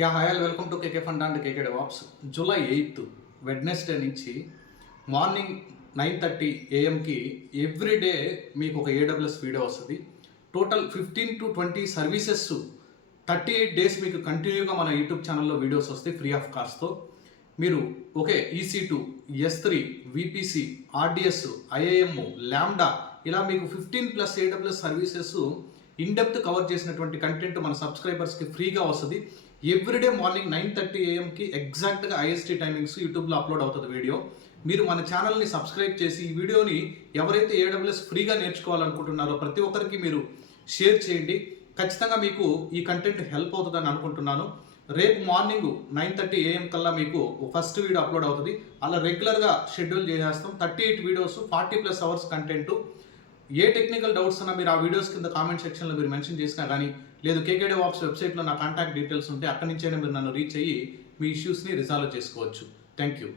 Yeah hi all welcome to KK fund and KK DevOps. July 8 Wednesday నుంచి morning 9:30 AM everyday మీకు ఒక AWS video వస్తుంది. Total 15 to 20 services 38 days మీకు కంటిన్యూగా మన యూట్యూబ్ ఛానల్లో వీడియోస్ వస్తాయి ఫ్రీ ఆఫ్ కాస్ట్తో. మీరు okay EC2, S3, VPC, RDS, IIM, ల్యాండా ఇలా మీకు 15+ AWS సర్వీసెస్ ఇన్డెప్త్ కవర్ చేసినటువంటి కంటెంట్ మన సబ్స్క్రైబర్స్కి ఫ్రీగా వస్తుంది. ఎవ్రీడే మార్నింగ్ 9:30 AM ఎగ్జాక్ట్గా IST టైమింగ్స్ యూట్యూబ్లో అప్లోడ్ అవుతుంది వీడియో. మీరు మన ఛానల్ని సబ్స్క్రైబ్ చేసి ఈ వీడియోని ఎవరైతే AWS ఫ్రీగా నేర్చుకోవాలనుకుంటున్నారో ప్రతి ఒక్కరికి మీరు షేర్ చేయండి. ఖచ్చితంగా మీకు ఈ కంటెంట్ హెల్ప్ అవుతుందని అనుకుంటున్నాను. రేపు మార్నింగ్ 9:30 AM కల్లా మీకు ఫస్ట్ వీడియో అప్లోడ్ అవుతుంది. అలా రెగ్యులర్గా షెడ్యూల్ చేసేస్తాం. 38 videos, 40+ hours content. A technical doubts అన్నా మీరు ఆ వీడియోస్ కింద కామెంట్ సెక్షన్లో మీరు మెన్షన్ చేసినా కానీ, లేదు కేకే డెవాప్స్ వెబ్సైట్లో నా కాంటాక్ట్ డీటెయిల్స్ ఉంటే అక్కడి నుంచైనా మీరు నన్ను రీచ్ అయ్యి మీ ఇష్యూస్ని రిజాల్వ్ చేసుకోవచ్చు. Thank you.